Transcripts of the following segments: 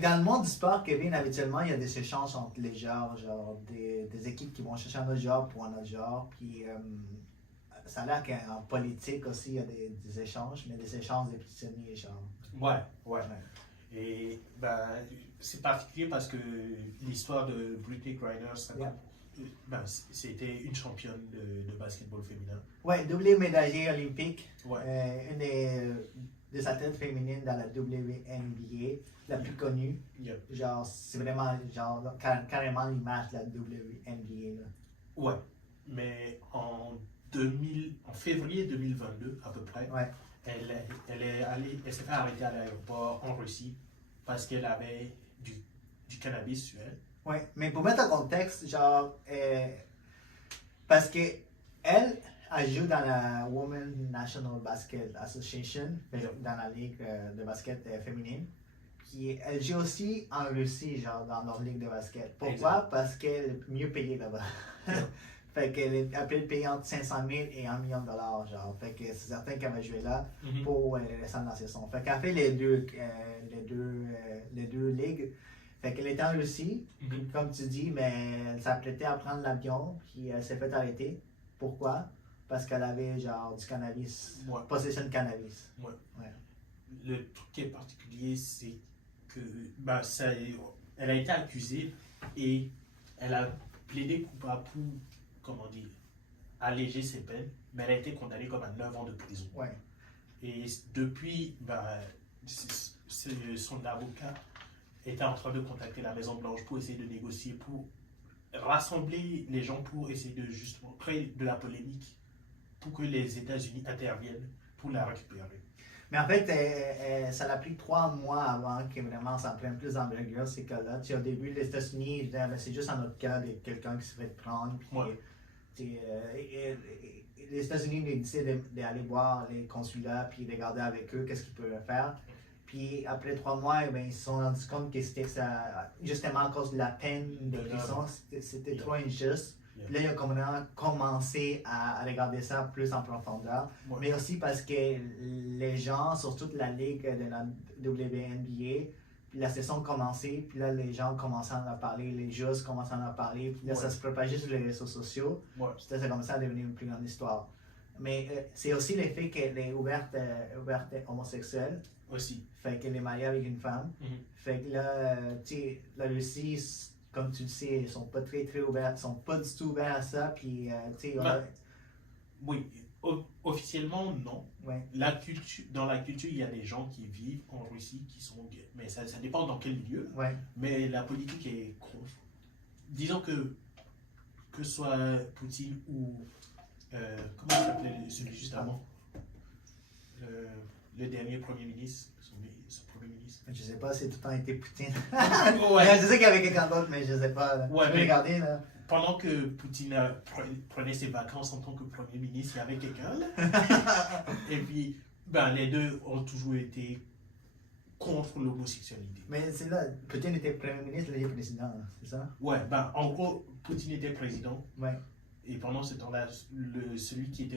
Dans le monde du sport, Kevin, habituellement, il y a des échanges entre les genres, genre des équipes qui vont chercher un autre genre pour un autre genre. Puis ça a l'air qu'en politique aussi, il y a des échanges, mais des échanges des prisonniers, genre. Ouais, ouais. Ouais. Et ben, c'est particulier parce que l'histoire de Brittany Griner, Yeah. ben, c'était une championne de basketball féminin. Ouais, doublé médaillé olympique, Ouais, une des athlètes féminines dans la WNBA, la plus connue. yep. Genre, c'est vraiment genre, carrément l'image de la WNBA. Là. Ouais. Mais en février 2022 à peu près, Ouais. elle s'est fait arrêter à l'aéroport en Russie parce qu'elle avait du cannabis sur elle. Ouais, mais pour mettre en contexte, genre, parce que elle joue dans la Women's National Basket Association, dans la ligue de basket féminine. Puis elle joue aussi en Russie, genre, dans leur ligue de basket. Pourquoi? Exact. Parce qu'elle est mieux payée là-bas. Fait qu'elle peut être payée entre 500 000 et 1 million de dollars, genre. Fait que c'est certain qu'elle va jouer là Mhm. pour les restants de la saison. Fait qu'elle fait les deux ligues. Fait qu'elle était en Russie, Mhm. comme tu dis, mais elle s'apprêtait à prendre l'avion, puis elle s'est fait arrêter. Pourquoi? Parce qu'elle avait genre du cannabis, Ouais. possession de cannabis. Ouais. Ouais. Le truc qui est particulier, c'est que ben, elle a été accusée et elle a plaidé coupable pour, comment dire, alléger ses peines, mais elle a été condamnée comme à 9 ans de prison. Ouais. Et depuis, ben, son avocat était en train de contacter la Maison Blanche pour essayer de négocier, pour rassembler les gens, pour essayer de justement créer de la polémique, pour que les États-Unis interviennent pour la récupérer. Mais en fait, ça l'a pris 3 mois avant que vraiment ça prenne plus d'envergure, ces cas-là. Tu sais, au début, les États-Unis, ils disaient, ah, ben, c'est juste un autre cas de quelqu'un qui se fait prendre. Puis, Ouais. Les États-Unis décidaient d'aller voir les consulats puis regarder avec eux qu'est-ce qu'ils peuvent faire. Puis après 3 mois, eh ben, ils se sont rendus compte que c'était ça, justement à cause de la peine de prison, c'était trop injuste. Puis là, ils ont commencé à regarder ça plus en profondeur. Ouais. Mais aussi parce que les gens, surtout de la ligue de la WNBA, puis la saison commençait, puis là, les gens commençaient à en parler, les joueurs commençaient à en parler, puis là, Ouais. ça se propageait sur les réseaux sociaux. Ouais. Puis là, ça commençait à devenir une plus grande histoire. Mais c'est aussi le fait qu'elle est ouverte homosexuelle. Aussi. Fait qu'elle est mariée avec une femme. Mhm. Fait que là, tu sais, la Russie, comme tu le sais, ils sont pas très ouverts, ils sont pas du tout ouverts à ça. Puis, tu sais, Ben, oui, officiellement, non. ouais. Dans la culture, il y a des gens qui vivent en Russie qui sont gays. Mais ça dépend dans quel milieu. Ouais. Mais la politique est. Disons que ce soit Poutine ou. Comment il s'appelait celui juste avant le dernier Premier ministre. Son Premier ministre. Je sais pas si tout le temps été Poutine. Ouais. Je sais qu'il y avait quelqu'un d'autre, mais je sais pas. Là. Ouais, Tu peux mais- regarder, là. Pendant que Poutine prenait ses vacances en tant que Premier ministre, il y avait quelqu'un là. Et puis, ben, les deux ont toujours été contre l'homosexualité. Mais c'est là, Poutine était Premier ministre, là, il est président, là, c'est ça? Ouais, ben, en gros, Poutine était président. Ouais. Et pendant ce temps-là, celui qui est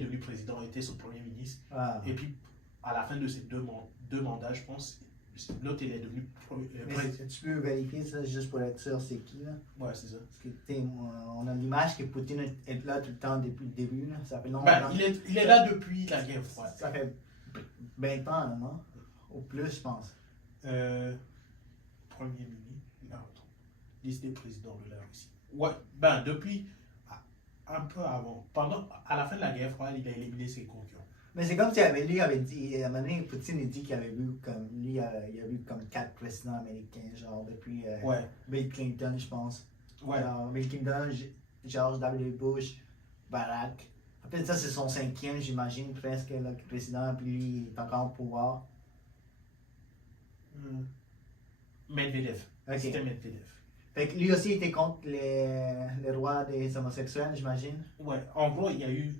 devenu président était son Premier ministre. Ah. Et puis, à la fin de ces deux mandats, je pense, l'autre, il est devenu Mais président. tu peux vérifier ça juste pour être sûr c'est qui, là? Ouais, c'est ça. Parce que, tu sais, on a l'image que Poutine est là tout le temps depuis le début, là. Ça fait longtemps. Ben, il est là depuis la guerre froide. Ça fait 20 ans, là, non? Au plus, je pense. Premier ministre. Non, attends. Liste des présidents de la Russie. Ouais, ben depuis un peu avant, à la fin de la guerre froide, il a éliminé ses concurrents. Mais c'est comme si lui avait dit, à un moment donné, Poutine il dit qu'il avait vu comme, lui, il a vu comme 4 présidents américains, genre depuis Ouais, Bill Clinton, je pense. ouais, Genre, Bill Clinton, George W. Bush, Barack. Après ça, c'est son 5e, j'imagine, presque, le président, puis lui, il est encore au pouvoir. Medvedev. Ok. C'était Medvedev. Fait que lui aussi était contre les rois des homosexuels, j'imagine. Ouais, en gros, il y a eu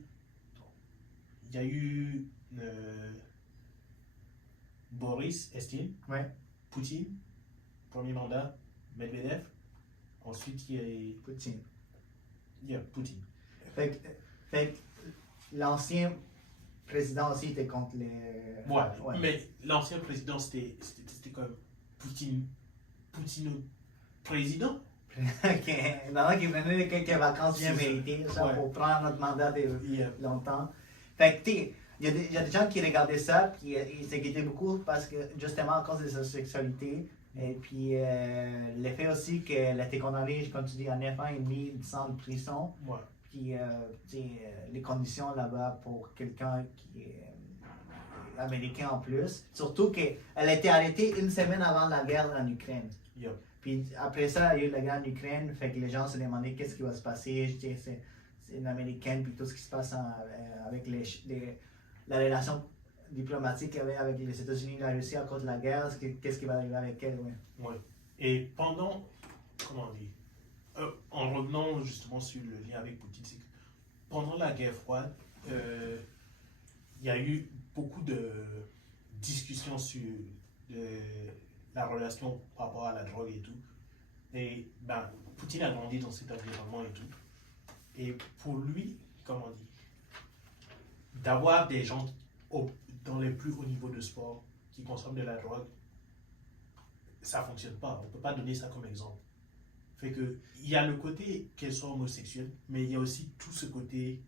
Boris Eltsine, Ouais. Poutine, premier mandat, Medvedev. Ensuite, Poutine. il y a Poutine. Fait que l'ancien président aussi était contre les. Ouais. Mais l'ancien président, c'était comme Poutine président. Ok. Maintenant qu'il venait quelques vacances bien C'est ça. méritées, genre, Ouais. pour prendre notre mandat de Yeah. longtemps. Fait que, tu sais, il y a des gens qui regardaient ça, puis ils s'inquiétaient beaucoup parce que, justement, à cause de sa sexualité, et puis l'effet aussi qu'elle a été condamnée, comme tu dis, à 9 ans et demi de prison. Ouais. Puis, tu sais, les conditions là-bas pour quelqu'un qui est américain en plus. Surtout qu'elle a été arrêtée une semaine avant la guerre en Ukraine. Yeah. Puis après ça, il y a eu la guerre en Ukraine, fait que les gens se demandaient qu'est-ce qui va se passer. Je dis, c'est une américaine, puis tout ce qui se passe avec la relation diplomatique qu'il y avait avec les États-Unis et la Russie à cause de la guerre, qu'est-ce qui va arriver avec elle. Ouais. Ouais. Et pendant, comment on dit, en revenant justement sur le lien avec Poutine, c'est que pendant la guerre froide, il y a eu beaucoup de discussions sur la relation par rapport à la drogue et tout. Et ben, Poutine a grandi dans cet environnement et tout. Et pour lui, comment on dit, d'avoir des gens dans les plus hauts niveaux de sport qui consomment de la drogue, ça ne fonctionne pas. On ne peut pas donner ça comme exemple. Fait que, il y a le côté qu'elle soit homosexuelle, mais il y a aussi tout ce côté.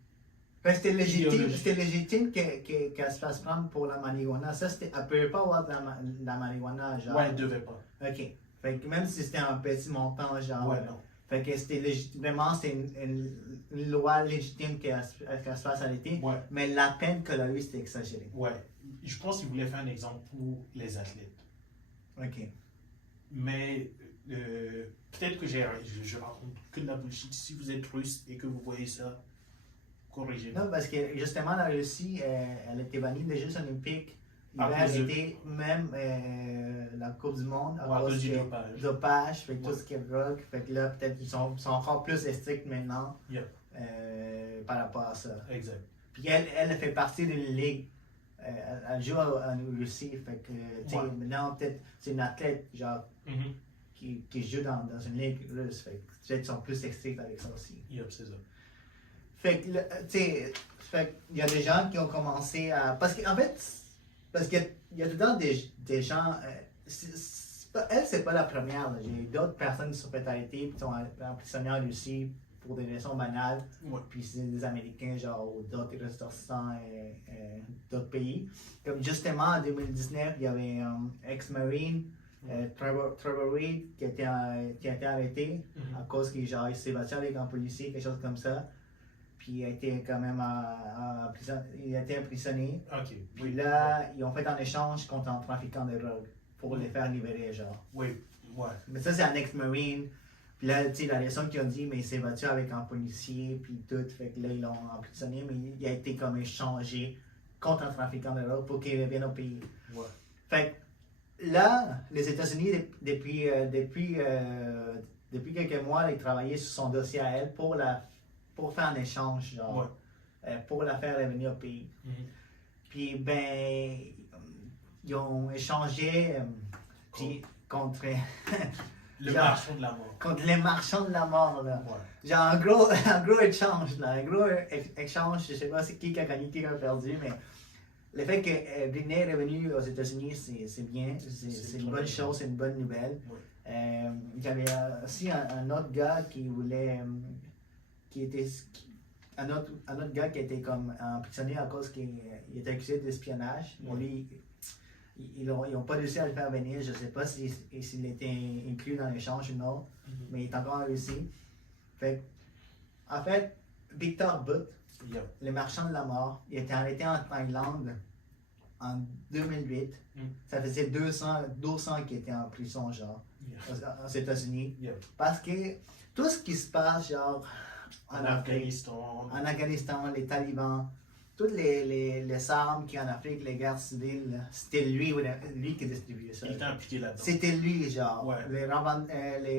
Ben, c'était légitime qu'elle se fasse prendre pour la marijuana. Ça, elle ne pouvait pas avoir de la marijuana, genre. Ouais, elle ne devait pas. Ok. Fait que même si c'était un petit montant, genre. Ouais, non. Fait que c'était vraiment une loi légitime qu'elle se fasse arrêter. Ouais. Mais la peine qu'elle a eue, c'était exagéré. Ouais. Je pense qu'il voulait faire un exemple pour les athlètes. Ok. Mais peut-être que je raconte que de la bullshit. Si vous êtes russe et que vous voyez ça, corrigez-moi. Non, parce que justement, la Russie, elle était bannie des Jeux Olympiques. Il À avait cause de- arrêté même la Coupe du Monde À cause du dopage. dopage, fait que Ouais. tout ce qui est drogue. Fait que là, peut-être qu'ils sont encore plus stricts maintenant Yep. par rapport à ça. Exact. Puis elle fait partie d'une ligue. Elle joue en Russie, fait que, tu sais, Ouais. maintenant, peut-être, c'est une athlète, genre, Mhm. qui joue dans une ligue russe, fait que, peut-être qu'ils sont plus stricts avec ça aussi. Yep, c'est ça. Fait que, tu sais, il y a des gens qui ont commencé à. Parce qu'en fait, parce qu'il y a tout le temps des gens. Elle, c'est pas la première. Là. J'ai d'autres personnes qui sont fait arrêter, qui sont emprisonnées en Russie pour des raisons banales. Ouais. Puis c'est des Américains, genre, ou d'autres ressortissants d'autres pays. Comme justement en 2019, il y avait un ex-marine, Trevor Reed, qui a été arrêté Mhm. à cause qu'il s'est battu avec un policier, quelque chose comme ça. Puis il a été quand même il a été emprisonné. Ok. Puis là, ils ont fait un échange contre un trafiquant de drogue pour les faire libérer, genre. Oui. Ouais. Mais ça, c'est un ex-marine. Puis là, tu sais, la raison qu'ils ont dit, mais il s'est battu avec un policier, puis tout. Fait que là, ils l'ont emprisonné, mais il a été comme échangé contre un trafiquant de drogue pour qu'il revienne au pays. Ouais. Fait que là, les États-Unis, depuis quelques mois, ils travaillaient sur son dossier à elle pour faire un échange, genre, pour la faire revenir au pays. Mhm. Puis, ben, ils ont échangé puis, contre Le Genre- marchand de la mort. contre les marchands de la mort, là. Ouais. Genre, un gros échange, là. Un gros échange, je sais pas c'est qui a gagné, qui a perdu, mais le fait que Britney est revenue aux États-Unis, c'est bien. C'est une bonne chose, c'est une bonne nouvelle. Ouais. Il y avait aussi un autre gars qui voulait. Un autre gars qui était comme emprisonné à cause qu'il était accusé d'espionnage. Mais Ouais. lui, ils n'ont pas réussi à le faire venir. Je ne sais pas s'il était inclus dans l'échange ou non, Mhm. mais il est encore en Russie. En fait, Victor Butt, Yep. le marchand de la mort, il a été arrêté en Thaïlande en 2008. Mm. Ça faisait 12 ans qu'il était en prison, genre, Yep. aux États-Unis. Yep. Parce que tout ce qui se passe, genre, En Afghanistan. en Afghanistan, les talibans, toutes les armes qu'il y a en Afrique, les guerres civiles, là, c'était lui qui distribuait ça. Il était impliqué là-dedans. C'était lui, genre. Ouais.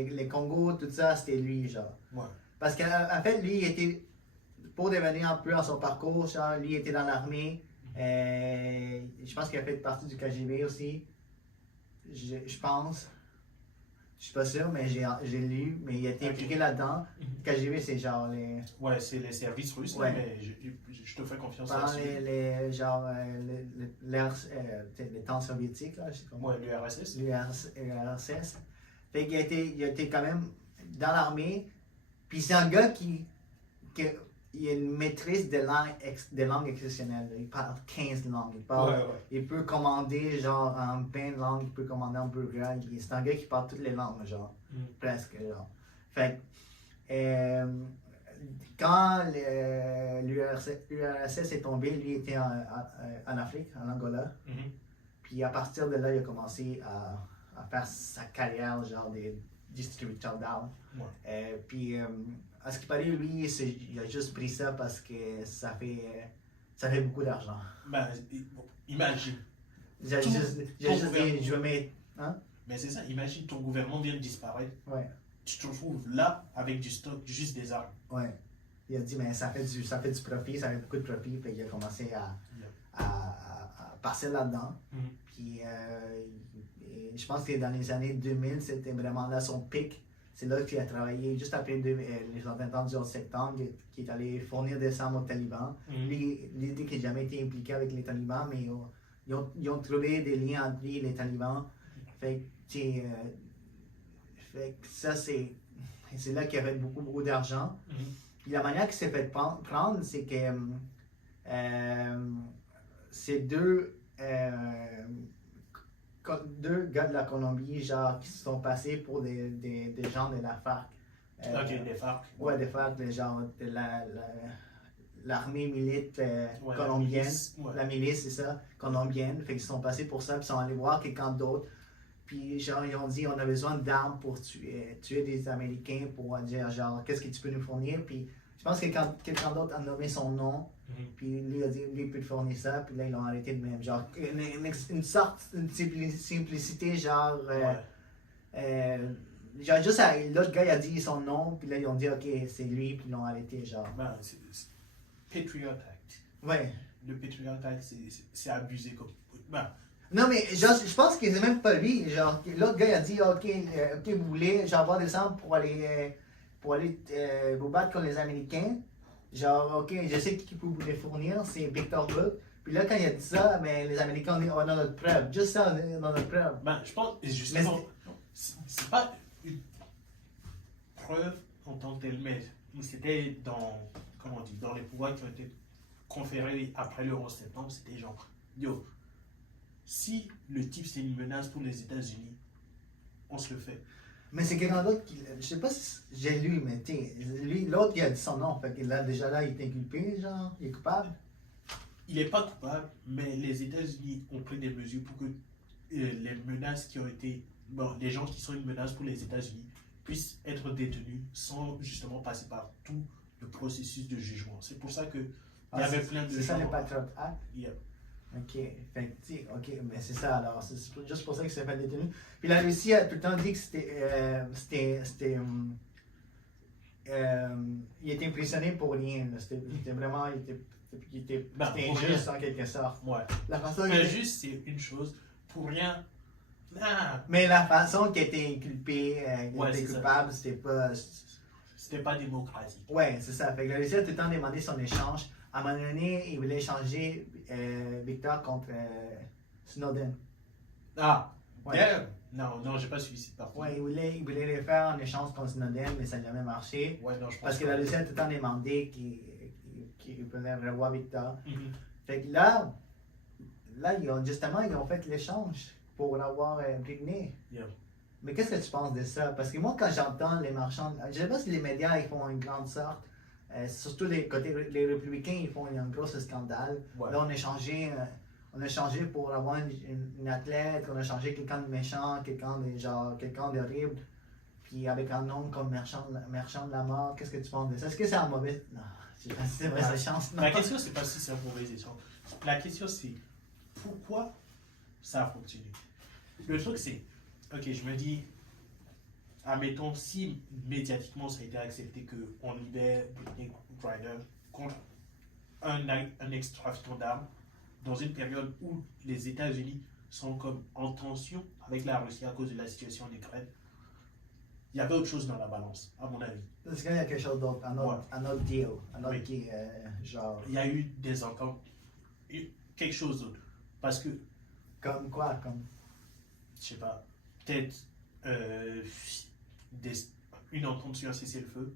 Les Congos, tout ça, c'était lui, genre. Ouais. Parce qu'en fait, lui, il était, pour devenir un peu dans son parcours, genre, lui était dans l'armée. Je pense qu'il a fait partie du KGB aussi. Je pense. Je suis pas sûr, mais j'ai lu, mais il a été impliqué là-dedans. KGB, c'est genre les. Ouais, c'est les services russes, Ouais. mais je te fais confiance Pendant là-dessus. les temps soviétiques, là, je sais comment. Ouais, l'URSS. L'URSS. Fait qu'il a été quand même dans l'armée. Puis c'est un gars il a une maîtrise des langues exceptionnelles. Il parle 15 langues. Il peut commander genre en 20 langues, il peut commander en burger. C'est un gars qui parle toutes les langues, genre. Presque, genre. Fait quand l'URSS est tombé, lui était en Afrique, en Angola. Puis à partir de là, il a commencé à faire sa carrière, genre des distributeurs d'armes. Puis à ce qui paraît, lui, il a juste pris ça parce que ça fait beaucoup d'argent. Ben, imagine. J'ai juste dit, je vais mettre. Hein? Mais c'est ça, imagine ton gouvernement vient de disparaître. Ouais. Tu te retrouves là avec du stock, juste des armes. Ouais. Il a dit, mais ça fait du profit, ça fait beaucoup de profit. Puis il a commencé à passer là-dedans. Puis je pense que dans les années 2000, c'était vraiment là son pic. C'est là qu'il a travaillé juste après les attentats du 11 septembre, qui est allé fournir des armes aux talibans. Lui, il dit qu'il n'a jamais été impliqué avec les talibans, mais ils ont trouvé des liens entre lui et les talibans. Fait que ça, c'est là qu'il a fait beaucoup, beaucoup d'argent. Puis la manière qu'il s'est fait prendre, c'est que c'est deux gars de la Colombie, genre, qui se sont passés pour des gens de la FARC. Ok, des FARC. Ouais, des FARC, genre de l'armée militaire colombienne. La milice, c'est ça, colombienne. Fait qu'ils sont passés pour ça, puis ils sont allés voir quelqu'un d'autre. Puis genre, ils ont dit, on a besoin d'armes pour tuer des Américains, pour dire, genre, qu'est-ce que tu peux nous fournir? Puis je pense que quand quelqu'un d'autre a nommé son nom, puis lui a dit, lui il peut te fournir ça, puis là ils l'ont arrêté de même. Genre, une simplicité, genre, genre juste l'autre gars il a dit son nom, puis là ils ont dit, ok, c'est lui, puis ils l'ont arrêté, genre. Ben, c'est Patriot Act. Ouais. Le Patriot Act, c'est abusé comme. Ben, non, mais genre, je pense que c'est même pas lui. Genre, l'autre gars il a dit, ok, vous voulez genre, avoir des armes pour aller vous battre contre les Américains. Genre, ok, je sais qui peut vous les fournir, c'est Victor Buck. Puis là, quand il a dit ça, ben, les Américains ont dit, on a notre preuve. Juste ça, on a notre preuve. Ben, je pense, justement, c'est pas une preuve en tant que telle, mais c'était comment on dit, dans les pouvoirs qui ont été conférés après le 11 septembre, c'était genre, yo, si le type c'est une menace pour les États-Unis, on se le fait. Mais c'est quelqu'un d'autre qui. Je sais pas si j'ai lu, mais lui, l'autre, il a dit son nom. Fait que là, déjà là, il est inculpé, genre, il est coupable. Il n'est pas coupable, mais les États-Unis ont pris des mesures pour que les menaces qui ont été. Bon, les gens qui sont une menace pour les États-Unis puissent être détenus sans justement passer par tout le processus de jugement. C'est pour ça que il y avait plein de gens. C'est ça le Patriot Act? Yep. Ok, fait que, ok, mais c'est ça alors, c'est juste pour ça qu'il s'est fait détenu. Puis la Russie a tout le temps dit que il était impressionné pour rien. C'était vraiment, c'était injuste en quelque sorte. Ouais. La façon injuste, c'est une chose, pour rien. Ah. Mais la façon qu'il était inculpé, qu'il était coupable, c'était pas démocratique. Ouais, c'est ça. Fait que la Russie a tout le temps demandé son échange. À un moment donné, il voulait échanger Victor contre Snowden. Ah, ouais. Yeah. Non, j'ai pas suivi cette partie. Ouais, il voulait le faire en échange contre Snowden, mais ça n'a jamais marché. Ouais, non, je pense parce que la Russie a tout le temps demandé qu'il voulait revoir Victor. Fait que là, ils ont fait l'échange pour l'avoir imprimé. Yeah. Mais qu'est-ce que tu penses de ça? Parce que moi, quand j'entends les marchands, je sais pas si les médias ils font une grande sorte. Surtout les républicains, ils font un gros scandale. Ouais. Là, on a changé pour avoir une athlète, on a changé quelqu'un de méchant, quelqu'un d'horrible, puis avec un nom comme Marchand de la mort. Qu'est-ce que tu penses de ça? Est-ce que c'est un mauvais... Non, c'est vrai, ça change. La question, c'est pas si c'est un mauvais échange. La question, c'est pourquoi ça a fonctionné. Le truc, c'est, ok, je me dis, admettons, si médiatiquement ça a été accepté qu'on libère Brittney Griner contre un ex-trafiquant d'armes dans une période où les États-Unis sont comme en tension avec la Russie à cause de la situation en Ukraine, il y avait autre chose dans la balance, à mon avis. Parce qu'il y a quelque chose d'autre, un autre deal, un autre Oui. qui genre. Il y a eu des ententes, quelque chose d'autre. Parce que, Comme quoi, comme. je sais pas, peut-être des- une entente sur un cessez-le-feu.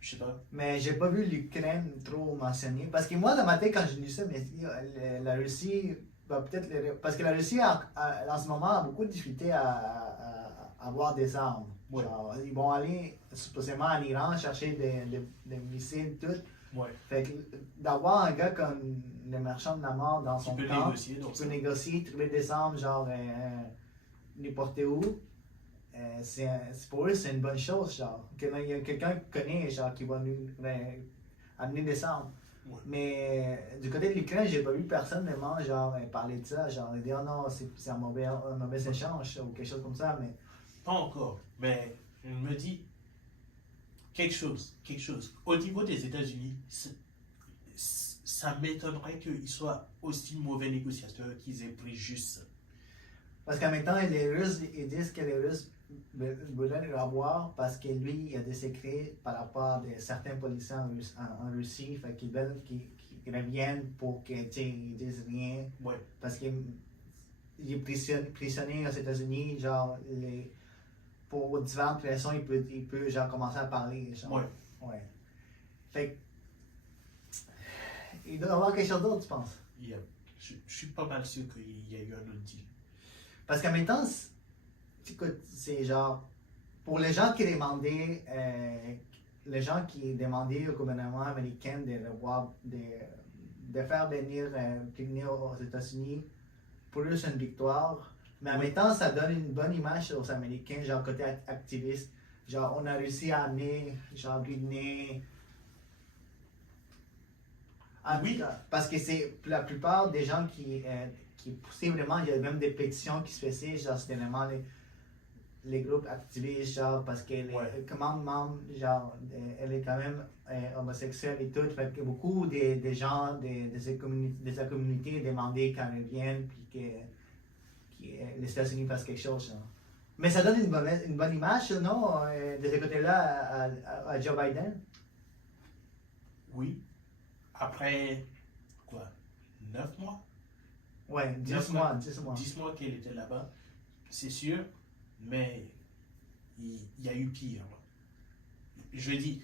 Je sais pas. Mais j'ai pas vu l'Ukraine trop mentionner. Parce que moi, dans ma tête, quand j'ai lu ça, mais la Russie va peut-être. Parce que la Russie, en ce moment, a beaucoup de difficultés à avoir des armes. Ouais. Genre, ils vont aller supposément en Iran chercher des missiles, tout. Ouais. Fait que d'avoir un gars comme le marchand de la mort dans son Tu peux camp, négocier, donc tu peux négocier, trouver des armes, genre, n'importe où. Pour eux, c'est une bonne chose, genre. Il y a quelqu'un qui connaît, genre, qui va nous amener des armes. Ouais. Mais du côté de l'Ukraine, j'ai pas vu personne vraiment, genre, parler de ça, genre, dire, oh non, c'est un mauvais échange, ou quelque chose comme ça, mais. Pas encore, mais je me dis quelque chose. Au niveau des États-Unis, ça m'étonnerait qu'ils soient aussi mauvais négociateurs qu'ils aient pris juste ça. Parce qu'en même temps, les Russes, ils disent que les Russes veulent le avoir parce que lui, il y a des secrets par rapport à certains policiers en Russie, fait qu'ils veulent qu'ils reviennent pour qu'ils disent rien. Ouais. Parce qu'il est prisonnier aux États-Unis, genre, pour différentes raisons, il peut genre, commencer à parler. Genre. Ouais. Ouais. Fait que, il doit y avoir quelque chose d'autre, tu penses? Je suis pas mal sûr qu'il y a eu un autre deal. Parce qu'en même temps, écoute, c'est genre, pour les gens qui demandaient, au gouvernement américain de faire venir aux États-Unis, pour eux c'est une victoire. Mais en même temps, ça donne une bonne image aux Américains, genre côté activiste. Genre, on a réussi à amener, genre, Britney. Oui. Parce que c'est la plupart des gens qui poussaient vraiment, il y a même des pétitions qui se faisaient, genre, c'était vraiment les groupes activistes, genre, parce qu'elle est commandement, genre, elle est quand même homosexuelle et tout. Fait que beaucoup des gens de la communauté demandaient qu'elle revienne, puis que les États-Unis fassent quelque chose. Genre. Mais ça donne une bonne image, non, de ce côté-là à Joe Biden? Oui. Après, quoi, 9 mois? Ouais, 10 9 mois, 10 mois. 10 mois qu'elle était là-bas, c'est sûr, mais il y a eu pire. Je dis,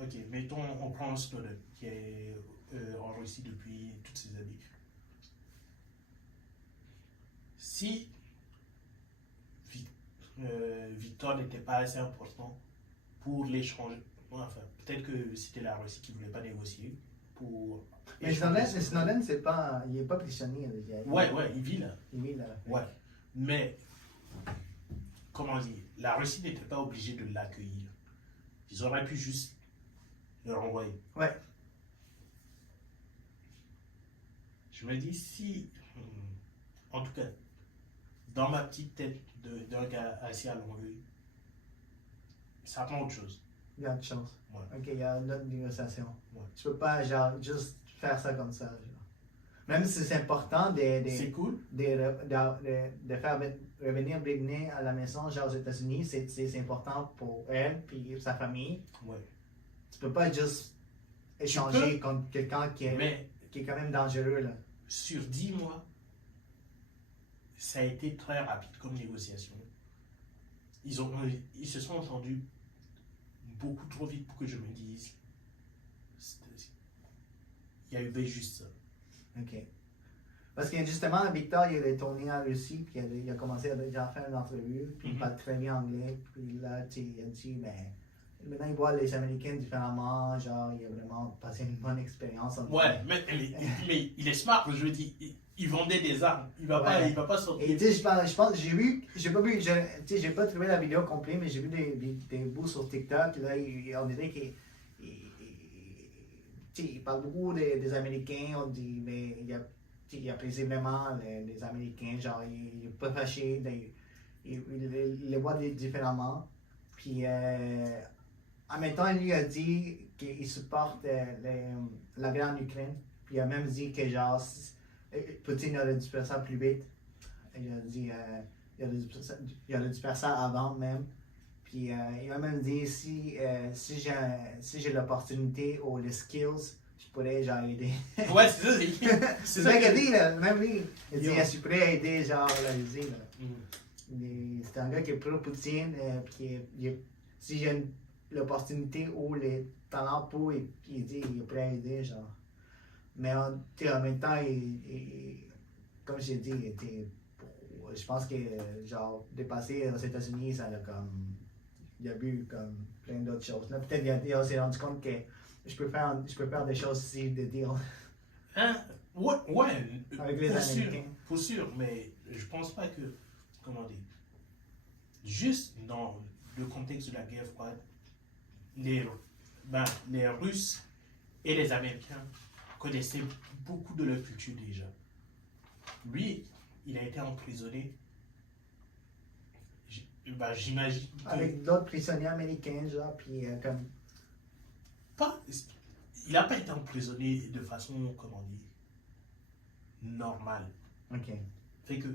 ok, mettons, on prend Snowden, qui est en Russie depuis toutes ces années. Si Victor n'était pas assez important pour l'échange, enfin, peut-être que c'était la Russie qui ne voulait pas négocier pour. Mais Snowden, il n'est pas prisonnier. Ouais, il vit là. Il vit là. Ouais, mais comment dire, la Russie n'était pas obligée de l'accueillir. Ils auraient pu juste le renvoyer. Ouais. Je me dis si, en tout cas, dans ma petite tête d'un gars assis à Longueuil, ça prend autre chose. Il y a autre chose. Ouais. Ok, il y a une autre négociation. Ouais. Tu peux pas, genre, juste faire ça comme ça. Genre. Même si c'est important C'est cool. de faire revenir Britney à la maison, genre aux États-Unis, c'est important pour elle et sa famille. Ouais. Tu peux pas juste échanger contre quelqu'un qui est quand même dangereux. Là. Sur 10 mois, ça a été très rapide comme négociation. Ils se sont entendus beaucoup trop vite pour que je me dise. Il y a eu juste ça. Ok. Parce que justement, Victor, il est tourné en Russie, puis il a commencé à faire une entrevue, puis il parle très bien anglais, puis là, tu sais, il a dit, mais maintenant il voit les Américains différemment, genre, il a vraiment passé une bonne expérience. Ouais, mais il est smart, je veux dire, il vendait des armes, il va pas sortir. Et tu sais, je pense, j'ai pas trouvé la vidéo complète, mais j'ai vu des bouts sur TikTok, là, on dirait qu'il il parle beaucoup des Américains, on dit, mais il apprécie vraiment les Américains, genre, il est pas fâché, il les voit différemment. Puis, en même temps, lui a dit qu'il supporte la guerre en Ukraine. Puis, il a même dit que, genre, Poutine aurait dû faire ça plus vite. Il a dit, il aurait dû faire ça avant même. Puis il m'a même dit si j'ai l'opportunité ou les skills, je pourrais genre aider. Ouais, c'est ça. C'est ça qu'il a dit, là. Même lui. Il dit Yo. je suis prêt à aider genre la Russie. Là. Mm. C'est un gars qui est pro-Poutine. Si j'ai l'opportunité ou les talents pour, il dit il est prêt à aider. Genre. Mais en même temps, comme j'ai dit, je pense que genre dépasser aux États-Unis, ça l'a comme. Il a vu comme plein d'autres choses. Là, peut-être il s'est rendu compte que je peux faire des choses ici, des deals. Hein? Ouais, Avec les Américains. Pour sûr, mais je pense pas que, comment dire, juste dans le contexte de la guerre froide, les Russes et les Américains connaissaient beaucoup de leur culture déjà. Lui, il a été emprisonné. J'imagine que Avec d'autres prisonniers américains, genre, puis comme. il n'a pas été emprisonné de façon, comment dire, normale. Ok. Fait que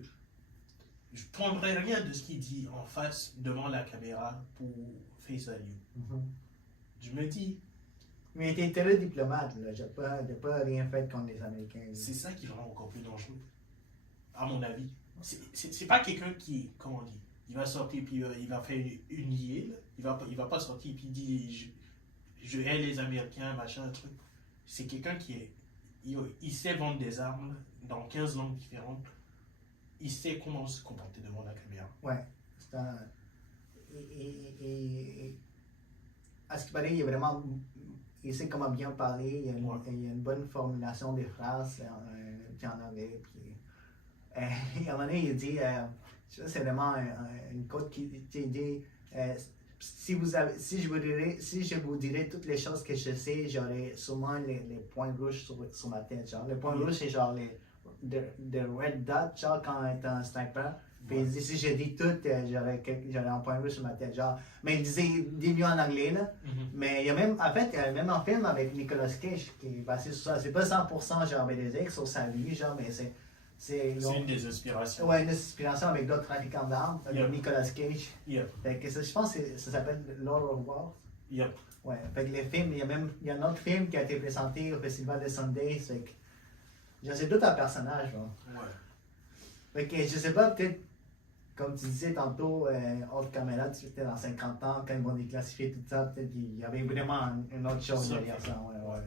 je prendrais rien de ce qu'il dit en face devant la caméra pour face value. Je me dis, Mais il était très diplomate, là. J'ai pas rien fait contre les Américains. Là. c'est ça qui le rend encore plus dangereux, à mon avis. C'est pas quelqu'un qui, comment dire, il va sortir puis il va faire une liée, il va pas sortir puis dire je hais les Américains, machin, un truc. C'est quelqu'un qui est, il sait vendre des armes dans 15 langues différentes. Il sait comment se comporter devant la caméra. Ouais. C'est un. À ce qui paraît, il est vraiment. Il sait comment bien parler, il y a une bonne formulation des phrases en anglais. Puis, à un moment donné, il dit, c'est vraiment une quote qui dit, si je vous dirais toutes les choses que je sais, j'aurais sûrement les points rouges sur ma tête. Genre. Les points rouges, c'est genre les red dots, genre quand t'es un sniper. Puis il dit, si je dis tout, j'aurais un point rouge sur ma tête. Genre. Mais il disait, dis mieux en anglais, là. Mais il y a même, en fait, il y a même un film avec Nicolas Cage qui est basé sur ça. C'est pas 100% genre BDZ sur sa vie, genre, mais c'est une des inspirations. Ouais, une inspiration avec d'autres trafiquants d'armes, avec Yeah. Nicolas Cage. Yeah. Fait que je pense que ça s'appelle Lord of War. Yeah. Ouais, fait que les films, il y a un autre film qui a été présenté au Festival de Sundance. Fait que, c'est tout un personnage, genre. Ouais. Fait que je sais pas, peut-être, comme tu disais tantôt, hors caméra, tu étais dans 50 ans, quand ils vont déclassifier tout ça, peut-être qu'il y avait vraiment une autre chose derrière ça. Ouais, ouais.